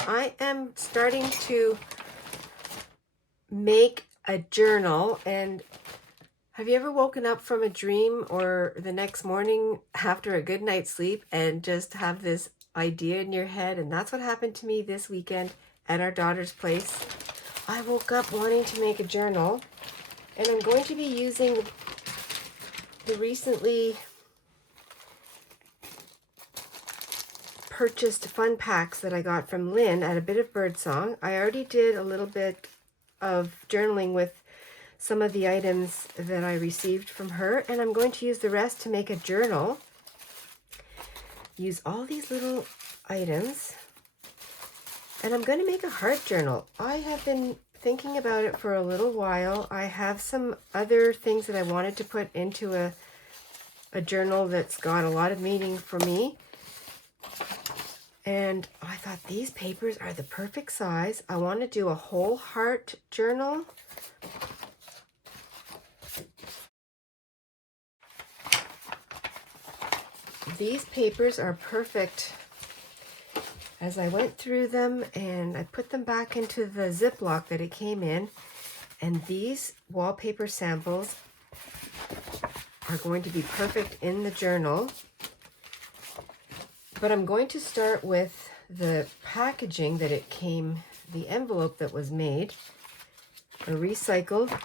I am starting to make a journal, and have you ever woken up from a dream or the next morning after a good night's sleep and just have this idea in your head? And that's what happened to me this weekend at our daughter's place. I woke up wanting to make a journal, and I'm going to be using the recently purchased Fun Packs that I got from Lynn at A Bit of Birdsong. I already did a little bit of journaling with some of the items that I received from her, and I'm going to use the rest to make a journal. Use all these little items, and I'm going to make a heart journal. I have been thinking about it for a little while. I have some other things that I wanted to put into a journal that's got a lot of meaning for me. And I thought these papers are the perfect size. I want to do a whole heart journal. These papers are perfect. As I went through them and I put them back into the Ziploc that it came in, and these wallpaper samples are going to be perfect in the journal. But I'm going to start with the packaging that it came, the envelope that was made, recycled.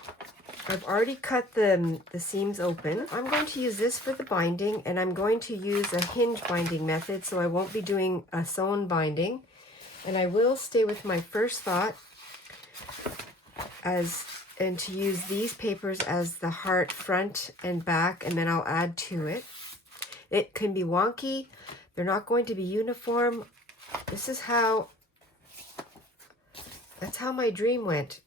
I've already cut the seams open. I'm going to use this for the binding, and I'm going to use a hinge binding method, so I won't be doing a sewn binding. And I will stay with my first thought and to use these papers as the heart front and back, and then I'll add to it. It can be wonky. They're not going to be uniform. That's how my dream went.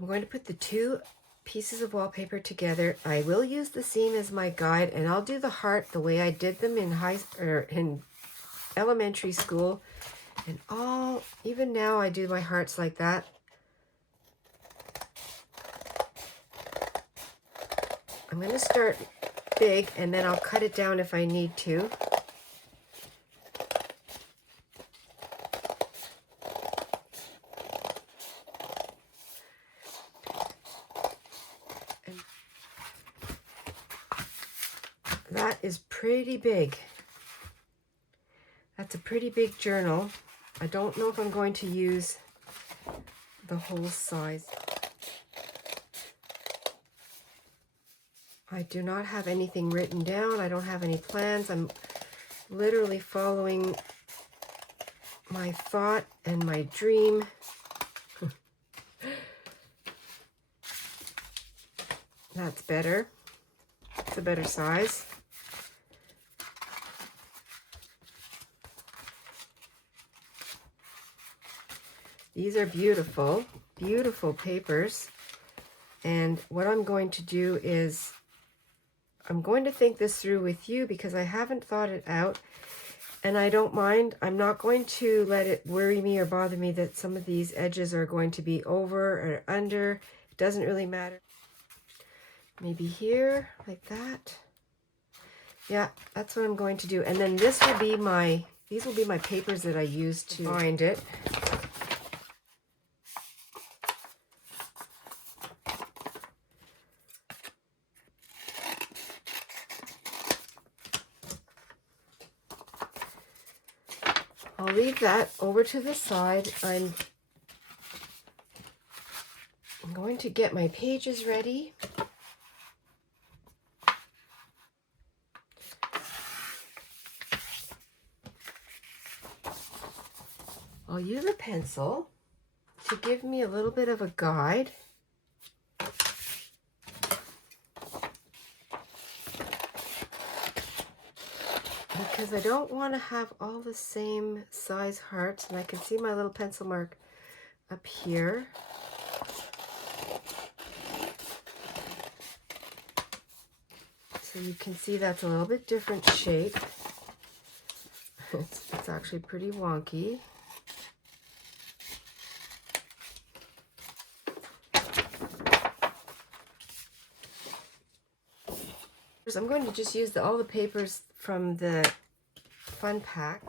I'm going to put the two pieces of wallpaper together. I will use the seam as my guide, and I'll do the heart the way I did them in elementary school. And even now I do my hearts like that. I'm going to start big, and then I'll cut it down if I need to. And that is pretty big. That's a pretty big journal. I don't know if I'm going to use the whole size. I do not have anything written down. I don't have any plans. I'm literally following my thought and my dream. That's better. It's a better size. These are beautiful, beautiful papers. And what I'm going to do is I'm going to think this through with you because I haven't thought it out, and I don't mind. I'm not going to let it worry me or bother me that some of these edges are going to be over or under. It doesn't really matter. Maybe here, like that. Yeah, that's what I'm going to do. And then these will be my papers that I use to bind it. I'll leave that over to the side. I'm going to get my pages ready. I'll use a pencil to give me a little bit of a guide. Because I don't want to have all the same size hearts, and I can see my little pencil mark up here. So you can see that's a little bit different shape. It's actually pretty wonky. I'm going to just use all the papers from the Fun Pack.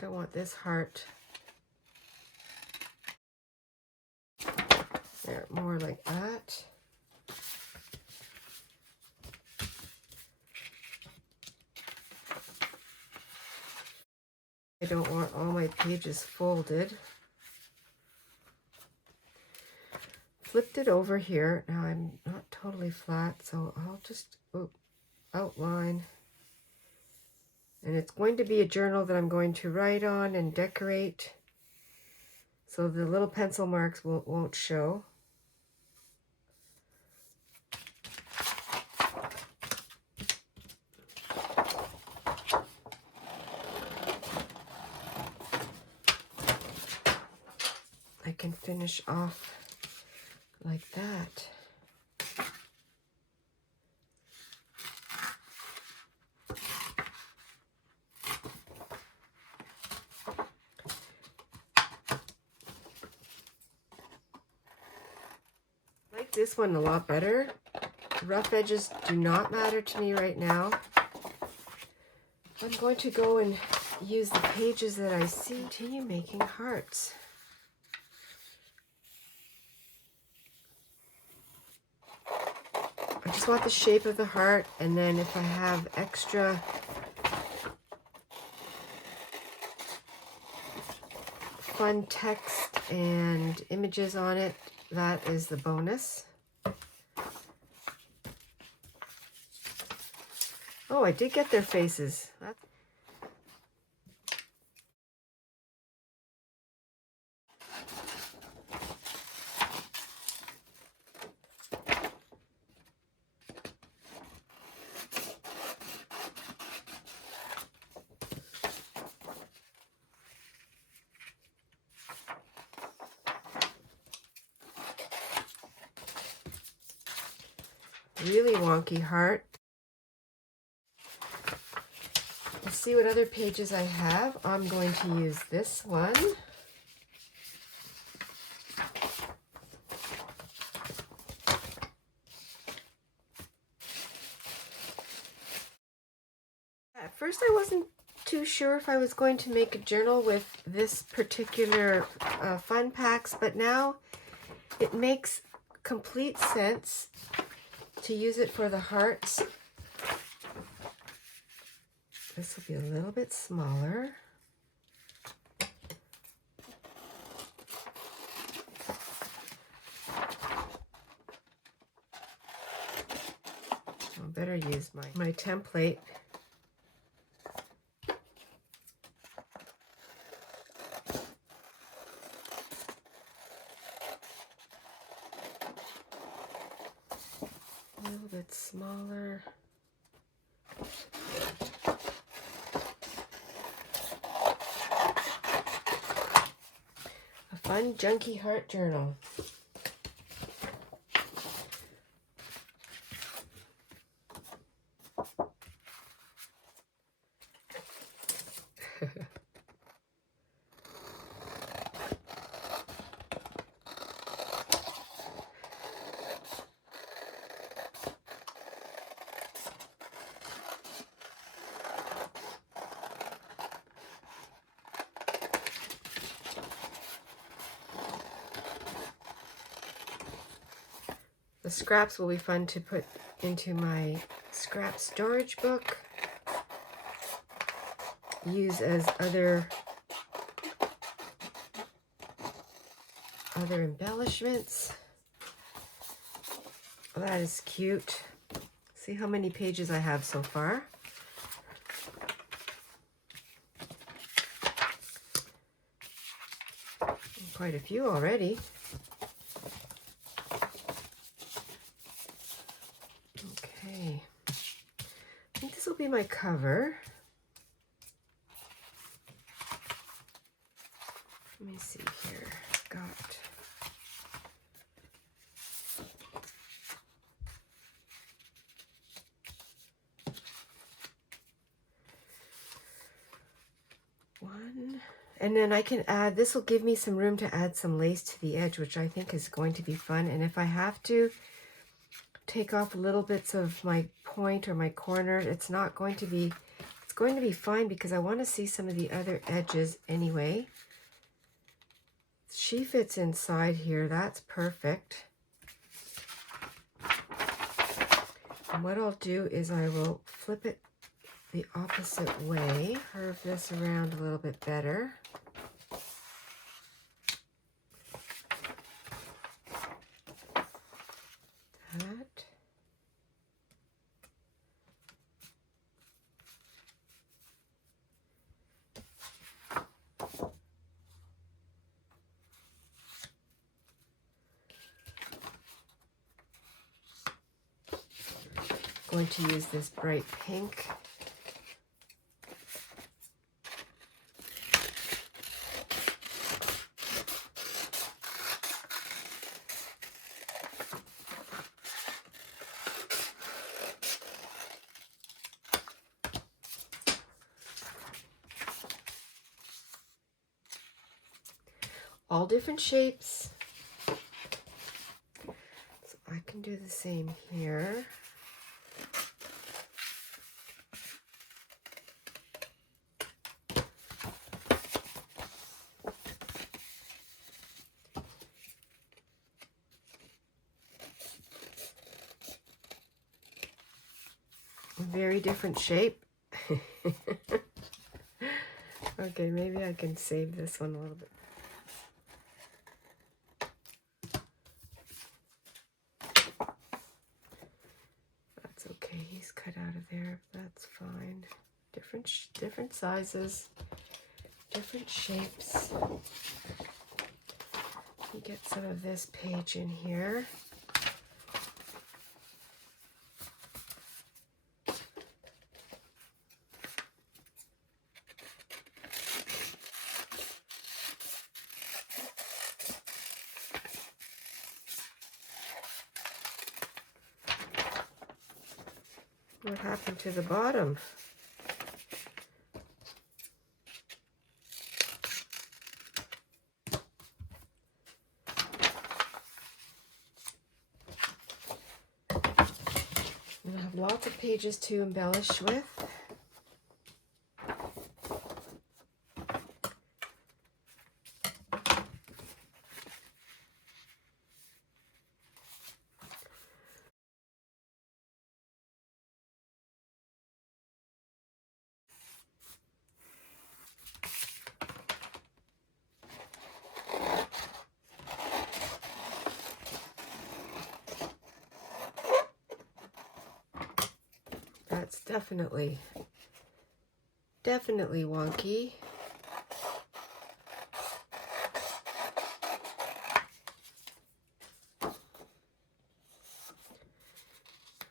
think I want this heart there, more like that. I don't want all my pages folded. Flipped it over here. Now I'm not totally flat, so I'll just outline. And it's going to be a journal that I'm going to write on and decorate, so the little pencil marks won't show. I can finish off like that. I like this one a lot better. Rough edges do not matter to me right now. I'm going to go and use the pages that I see. Continue making hearts. I just want the shape of the heart, and then if I have extra fun text and images on it, that is the bonus. Oh, I did get their faces. Really wonky heart. Let's see what other pages I have. I'm going to use this one. At first I wasn't too sure if I was going to make a journal with this particular Fun Pax, but now it makes complete sense to use it for the hearts. This will be a little bit smaller. I'll better use my template. A little bit smaller. A fun junky heart journal. The scraps will be fun to put into my scrap storage book. Use as other embellishments. Oh, that is cute. See how many pages I have so far. Quite a few already. Okay, I think this will be my cover. Let me see here. Got one, and then I can add, this will give me some room to add some lace to the edge, which I think is going to be fun. And if I have to take off little bits of my point or my corner, it's going to be fine because I want to see some of the other edges anyway. She fits inside here. That's perfect. And what I'll do is I will flip it the opposite way, curve this around a little bit better. That. Going to use this bright pink. All different shapes. So I can do the same here. Very different shape. Okay, maybe I can save this one a little bit. That's okay, he's cut out of there. That's fine. Different sizes, different shapes. You get some of this page in here. What happened to the bottom? And I have lots of pages to embellish with. That's definitely wonky.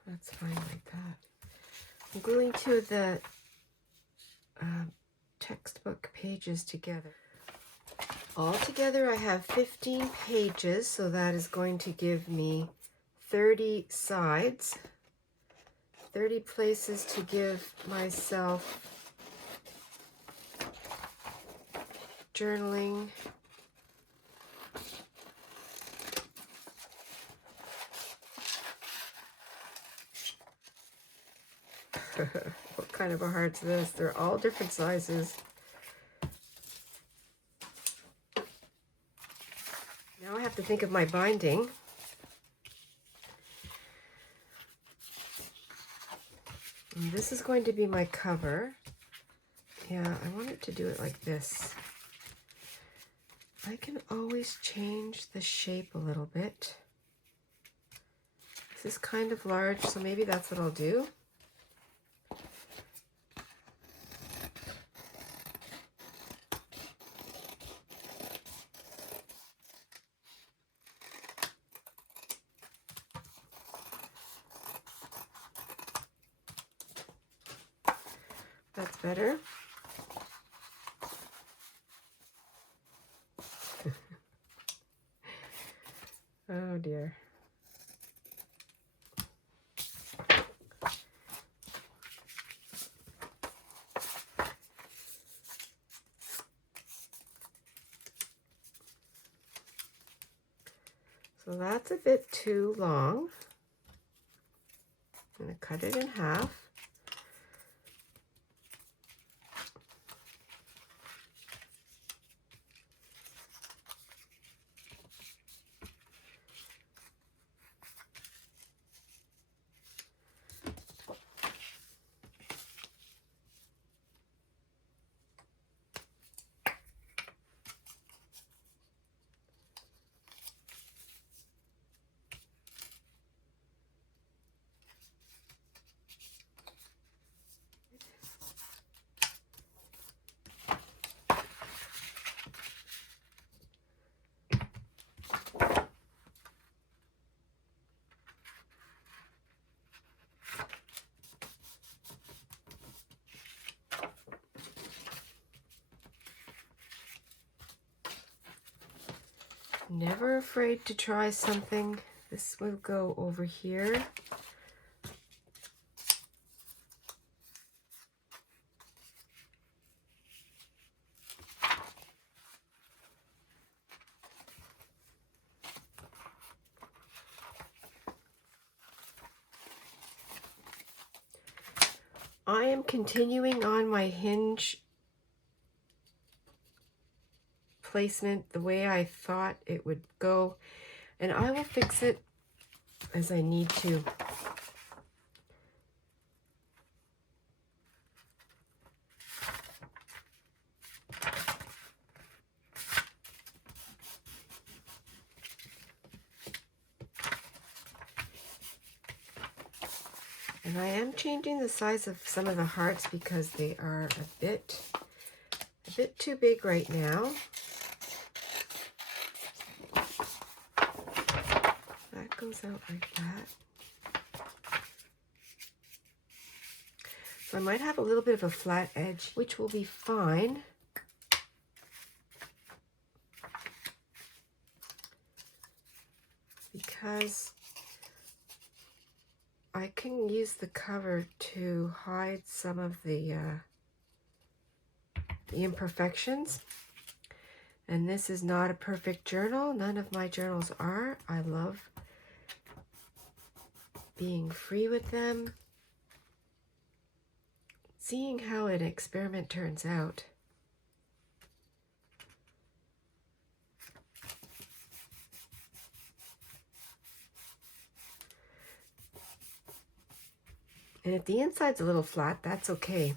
That's fine like that. I'm gluing two of the textbook pages together. Altogether I have 15 pages, so that is going to give me 30 sides. 30 places to give myself journaling. What kind of a heart's this? They're all different sizes. Now I have to think of my binding. And this is going to be my cover. Yeah, I want it to do it like this. I can always change the shape a little bit. This is kind of large, so maybe that's what I'll do. That's better. Oh dear. So that's a bit too long. I'm going to cut it in half. Never afraid to try something. This will go over here. I am continuing on my hinge placement the way I thought it would go, and I will fix it as I need to. And I am changing the size of some of the hearts because they are a bit too big right now. That goes out like that. So I might have a little bit of a flat edge, which will be fine. Because I can use the cover to hide some of the imperfections. And this is not a perfect journal. None of my journals are. I love being free with them. Seeing how an experiment turns out. And if the inside's a little flat, that's okay.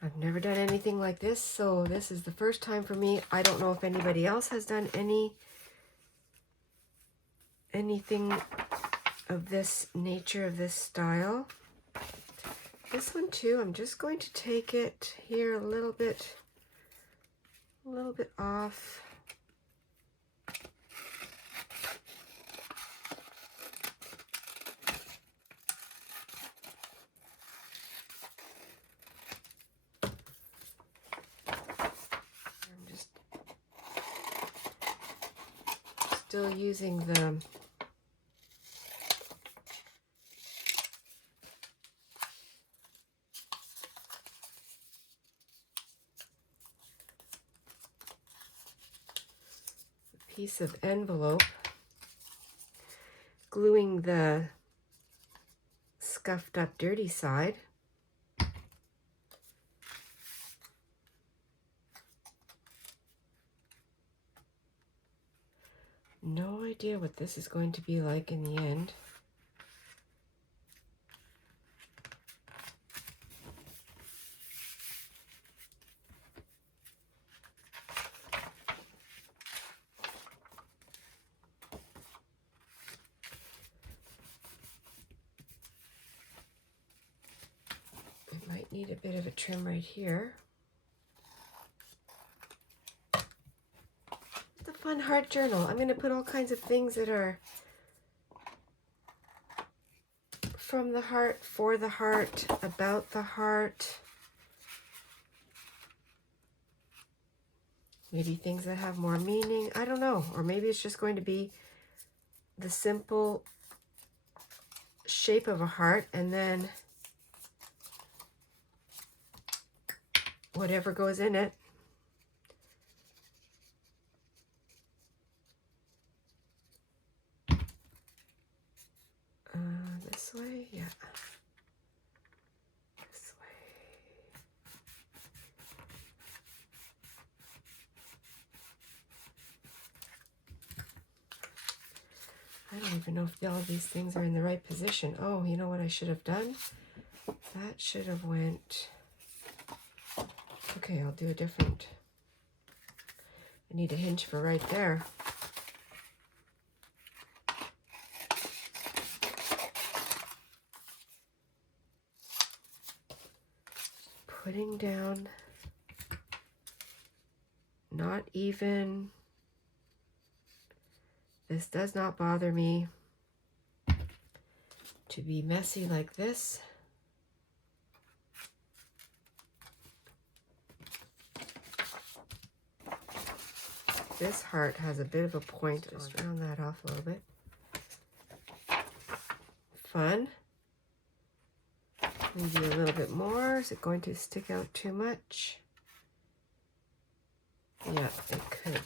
I've never done anything like this, so this is the first time for me. I don't know if anybody else has done anything of this nature, of this style. This one too, I'm just going to take it here a little bit off. I'm just still using the piece of envelope, gluing the scuffed up dirty side. No idea what this is going to be like in the end. I might need a bit of a trim right here. The Fun Heart Journal. I'm going to put all kinds of things that are from the heart, for the heart, about the heart. Maybe things that have more meaning. I don't know. Or maybe it's just going to be the simple shape of a heart and then whatever goes in it. This way, yeah. This way. I don't even know if all these things are in the right position. Oh, you know what I should have done? That should have went... Okay, I'll do a different... I need a hinge for right there. Putting down, not even, this does not bother me to be messy like this. This heart has a bit of a point. Just round that off a little bit. Fun. Maybe a little bit more. Is it going to stick out too much? Yeah, it could.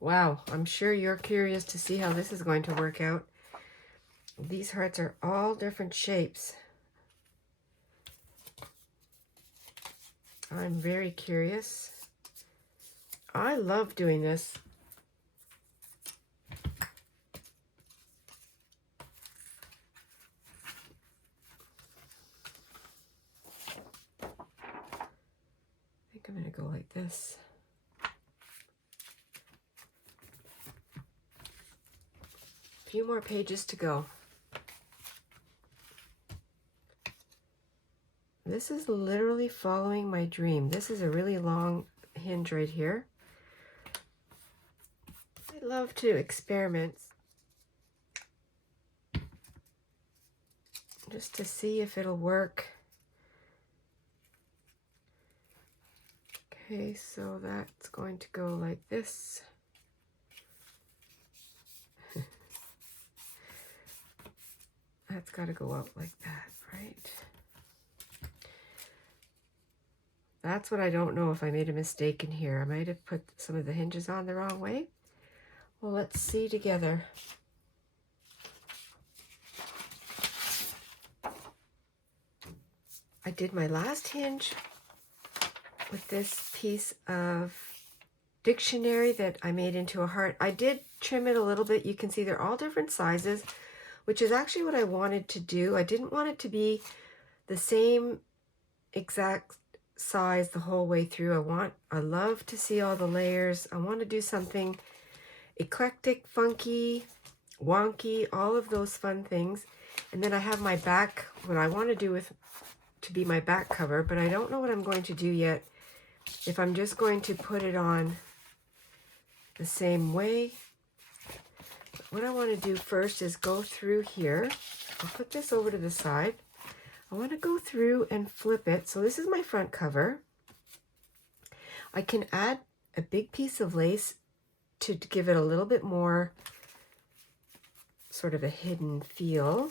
Wow, I'm sure you're curious to see how this is going to work out. These hearts are all different shapes. I'm very curious. I love doing this. I think I'm going to go like this. A few more pages to go. This is literally following my dream. This is a really long hinge right here. I love to experiment just to see if it'll work. Okay, so that's going to go like this. That's got to go out like that, right? That's what I don't know if I made a mistake in here. I might have put some of the hinges on the wrong way. Well, let's see together. I did my last hinge with this piece of dictionary that I made into a heart. I did trim it a little bit. You can see they're all different sizes, which is actually what I wanted to do. I didn't want it to be the same exact size the whole way through. I love to see all the layers. I want to do something eclectic, funky, wonky, all of those fun things. And then I have my back, what I want to do with to be my back cover, but I don't know what I'm going to do yet. If I'm just going to put it on the same way. What I want to do first is go through here. I'll put this over to the side. I want to go through and flip it. So this is my front cover. I can add a big piece of lace to give it a little bit more sort of a hidden feel.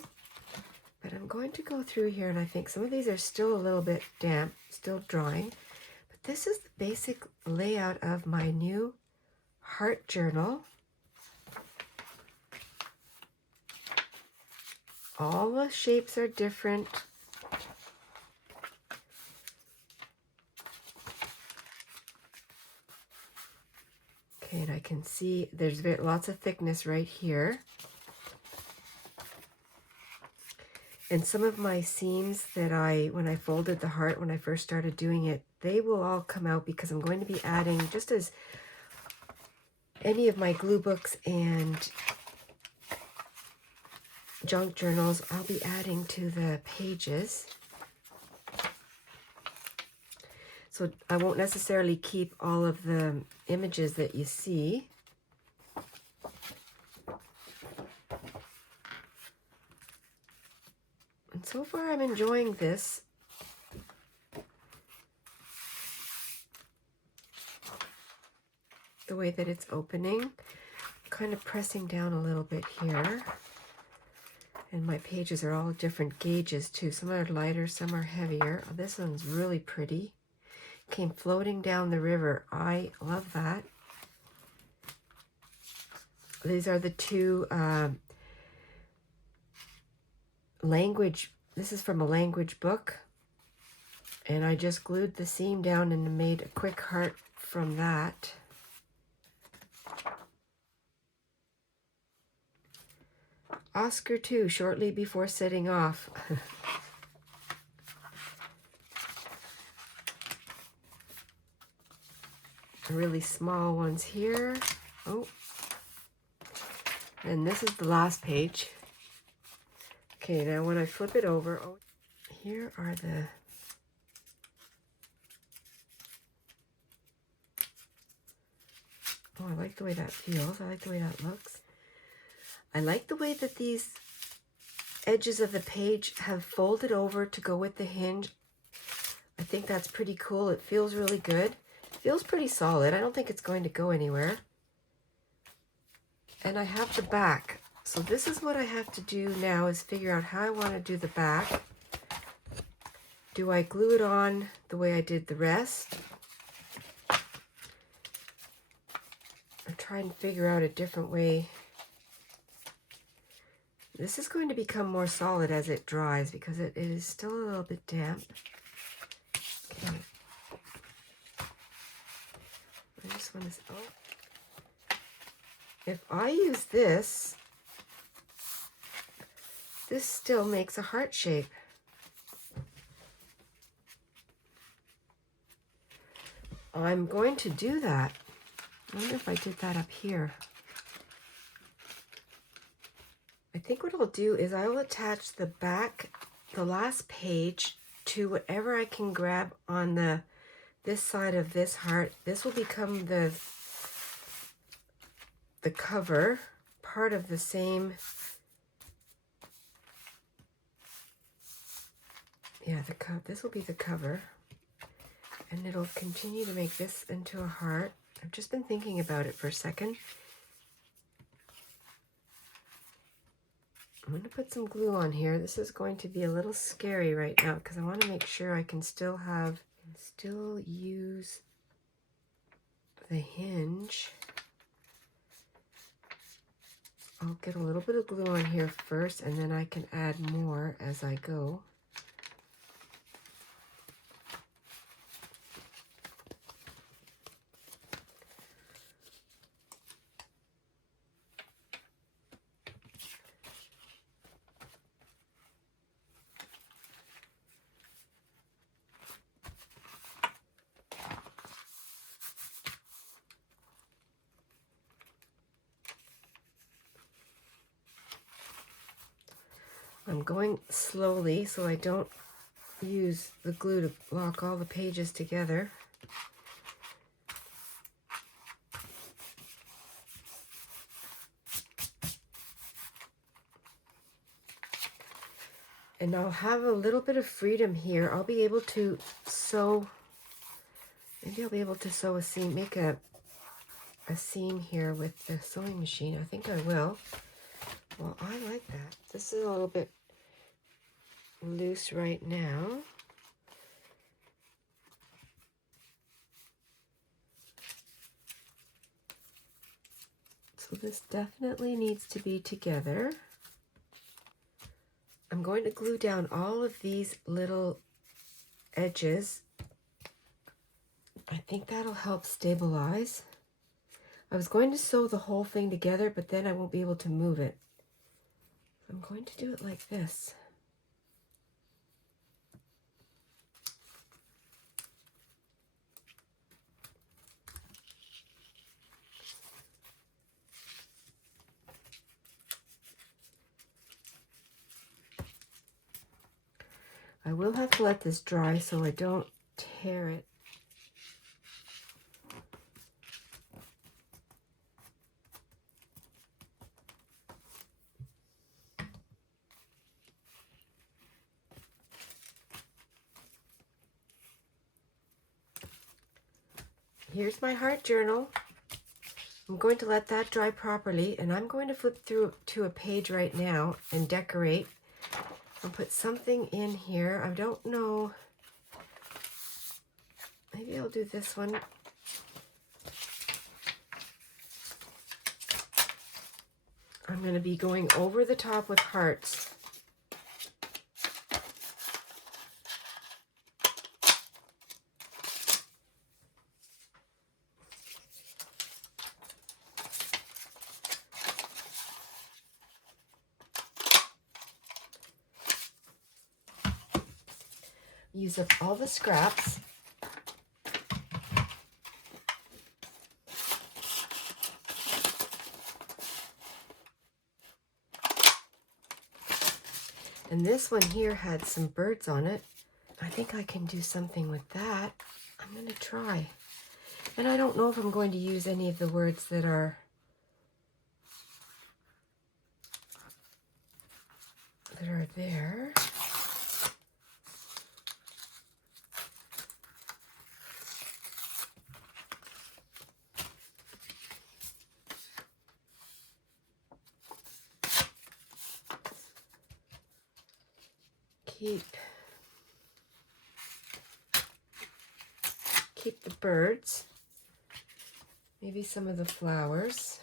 But I'm going to go through here, and I think some of these are still a little bit damp, still drying. But this is the basic layout of my new heart journal. All the shapes are different. Okay, and I can see there's lots of thickness right here. And some of my seams that when I folded the heart, when I first started doing it, they will all come out because I'm going to be adding, just as any of my glue books and junk journals, I'll be adding to the pages. So I won't necessarily keep all of the images that you see. And so far I'm enjoying this. The way that it's opening. Kind of pressing down a little bit here. And my pages are all different gauges too. Some are lighter, some are heavier. Oh, this one's really pretty. Came floating down the river. I love that. These are the two this is from a language book. And I just glued the seam down and made a quick heart from that. Oscar 2, shortly before setting off. Really small ones here. Oh. And this is the last page. Okay, now when I flip it over, here are the oh, I like the way that feels. I like the way that looks. I like the way that these edges of the page have folded over to go with the hinge. I think that's pretty cool. It feels really good. It feels pretty solid. I don't think it's going to go anywhere. And I have the back. So this is what I have to do now, is figure out how I want to do the back. Do I glue it on the way I did the rest? Or try and figure out a different way. This is going to become more solid as it dries because it is still a little bit damp. Okay. This one is, oh. If I use this, this still makes a heart shape. I'm going to do that. I wonder if I did that up here. I think what I'll do is I will attach the back, the last page, to whatever I can grab on this side of this heart. This will become the cover, part of the same, yeah, this will be the cover, and it'll continue to make this into a heart. I've just been thinking about it for a second. I'm going to put some glue on here. This is going to be a little scary right now because I want to make sure I can still use the hinge. I'll get a little bit of glue on here first, and then I can add more as I go. I'm going slowly so I don't use the glue to lock all the pages together. And I'll have a little bit of freedom here. I'll be able to sew, maybe I'll be able to sew a seam, make a seam here with the sewing machine. I think I will. Well, I like that. This is a little bit loose right now. So this definitely needs to be together. I'm going to glue down all of these little edges. I think that'll help stabilize. I was going to sew the whole thing together, but then I won't be able to move it. I'm going to do it like this. I will have to let this dry so I don't tear it. Here's my heart journal. I'm going to let that dry properly, and I'm going to flip through to a page right now and decorate. I'll put something in here. I don't know. Maybe I'll do this one. I'm going to be going over the top with hearts. Use up all the scraps. And And this one here had some birds on it. I think I can do something with that. I'm going to try. And I don't know if I'm going to use any of the words that are there. Keep the birds. Maybe some of the flowers.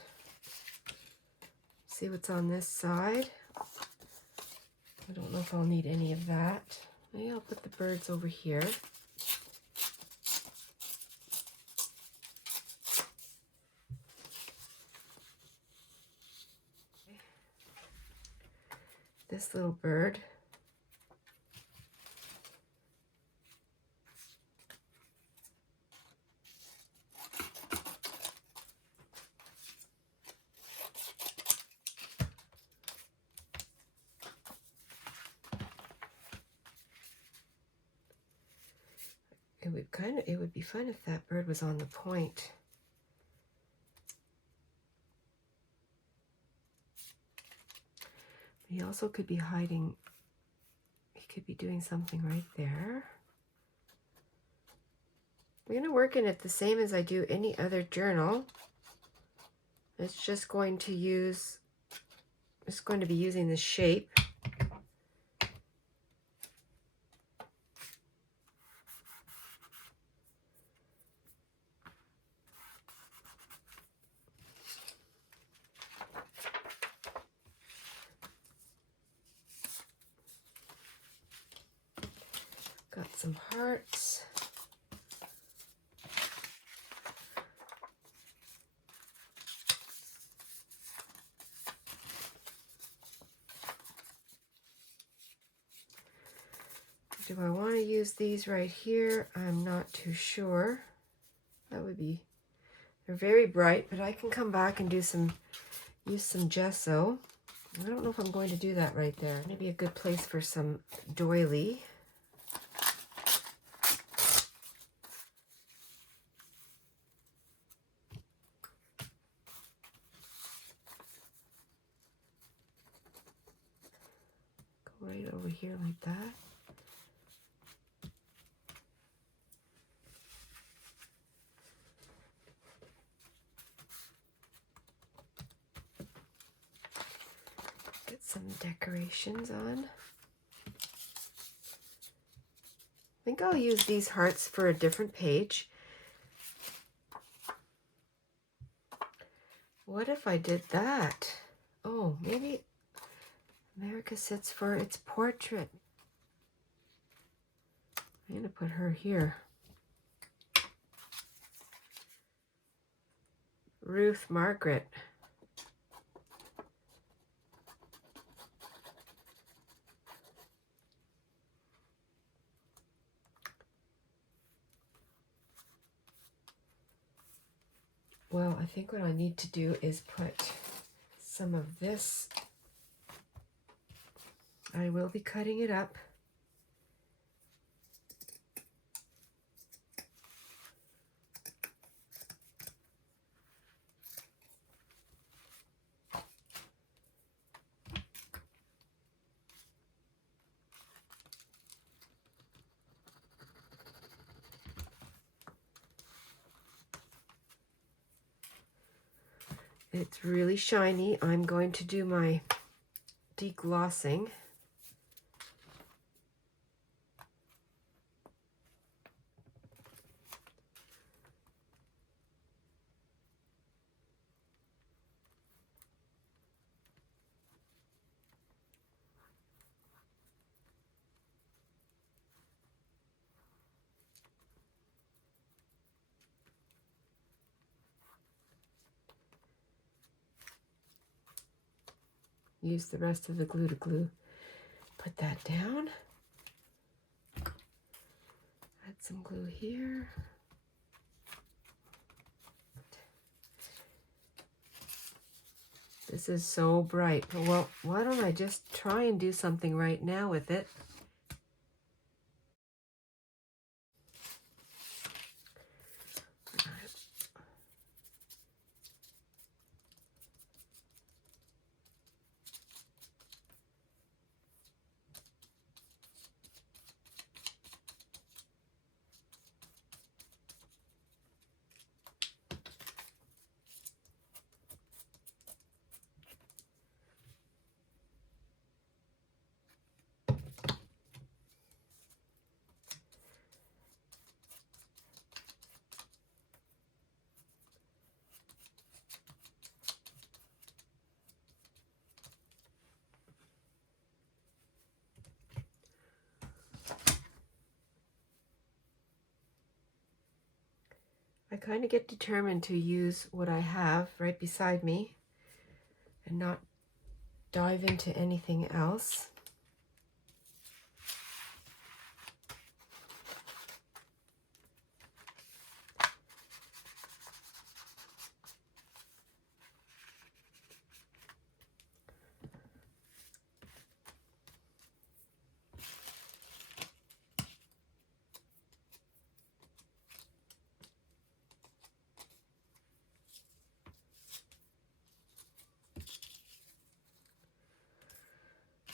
See what's on this side. I don't know if I'll need any of that. Maybe I'll put the birds over here. This little bird. It would be fun if that bird was on the point. He also could be hiding. He could be doing something right there. I'm going to work in it the same as I do any other journal. It's just going to be using the shape. Got some hearts. Do I want to use these right here? I'm not too sure. They're very bright, but I can come back and use some gesso. I don't know if I'm going to do that right there. Maybe a good place for some doily. Go right over here like that. Get some decorations on. I think I'll use these hearts for a different page. What if I did that? Oh, maybe America sits for its portrait. I'm going to put her here. Ruth Margaret. Well, I think what I need to do is put some of this. I will be cutting it up. It's really shiny. I'm going to do my deglossing. Use the rest of the glue to put that down. Add some glue here. This is so bright. Well, why don't I just try and do something right now with it? I kind of get determined to use what I have right beside me and not dive into anything else.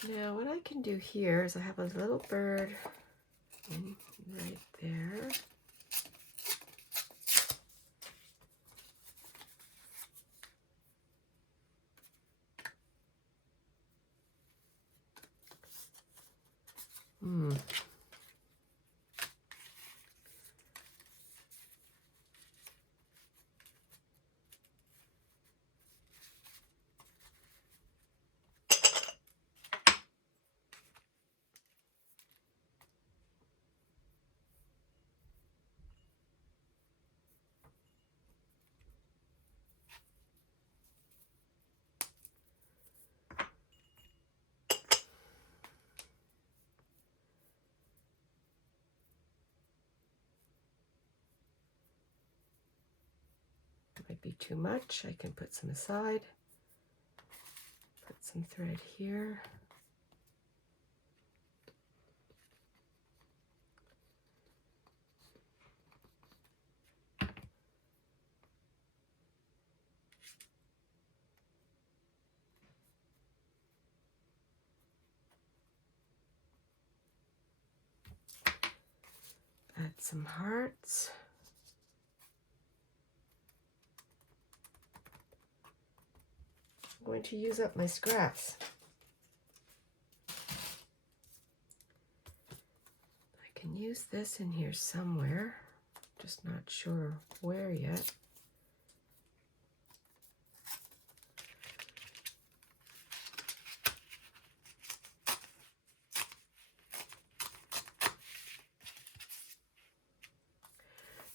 Now what I can do here is I have a little bird right there. Might be too much. I can put some aside. Put some thread here. Add some hearts. I'm going to use up my scraps. I can use this in here somewhere, just not sure where yet.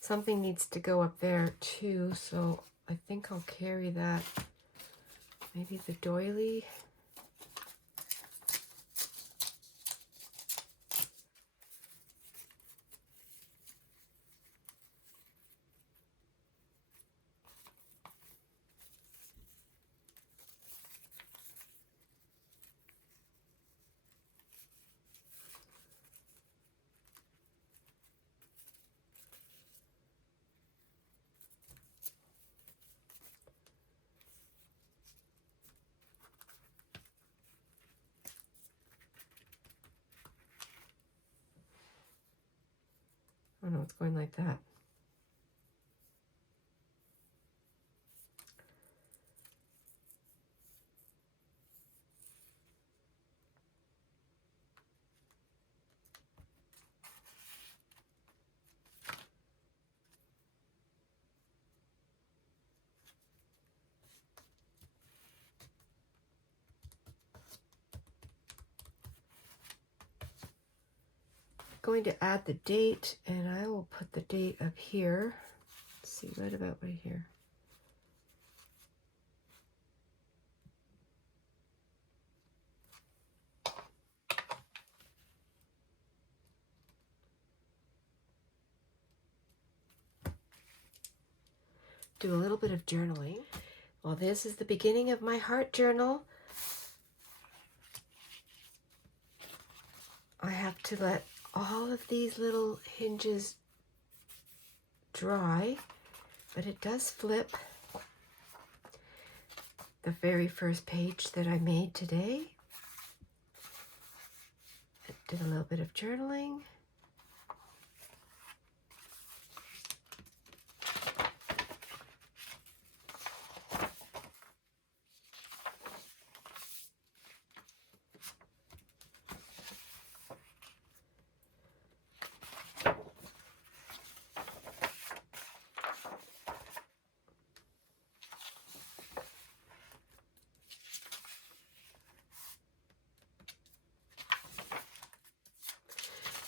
Something needs to go up there too, so I think I'll carry that. Maybe the doily. Oh no, it's going like that. Going to add the date, and I will put the date up here. Let's see, right about right here. Do a little bit of journaling. Well, this is the beginning of my heart journal. I have to let all of these little hinges dry, but it does flip. The very first page that I made today. I did a little bit of journaling.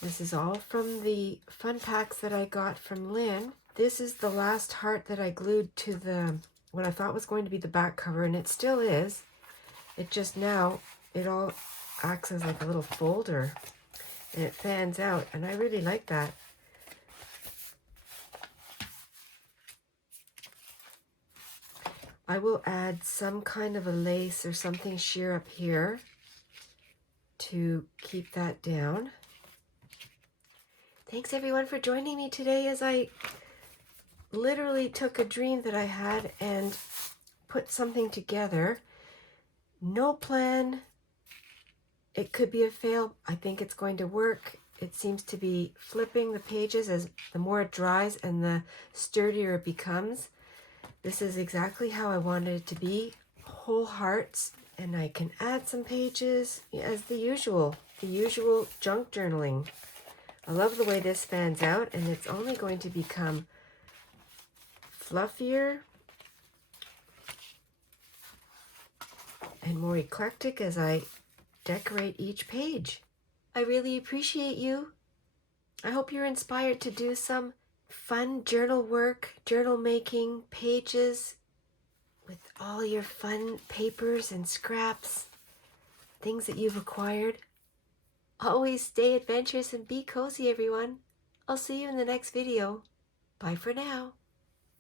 This is all from the Fun Packs that I got from Lynn. This is the last heart that I glued to the, what I thought was going to be the back cover, and it still is. It just now, it all acts as like a little folder, and it fans out, and I really like that. I will add some kind of a lace or something sheer up here to keep that down. Thanks everyone for joining me today as I literally took a dream that I had and put something together. No plan. It could be a fail. I think it's going to work. It seems to be flipping the pages as the more it dries and the sturdier it becomes. This is exactly how I wanted it to be. Whole hearts, and I can add some pages as the usual junk journaling. I love the way this fans out, and it's only going to become fluffier and more eclectic as I decorate each page. I really appreciate you. I hope you're inspired to do some fun journal work, journal making, pages with all your fun papers and scraps, things that you've acquired. Always stay adventurous and be cozy, everyone. I'll see you in the next video. Bye for now.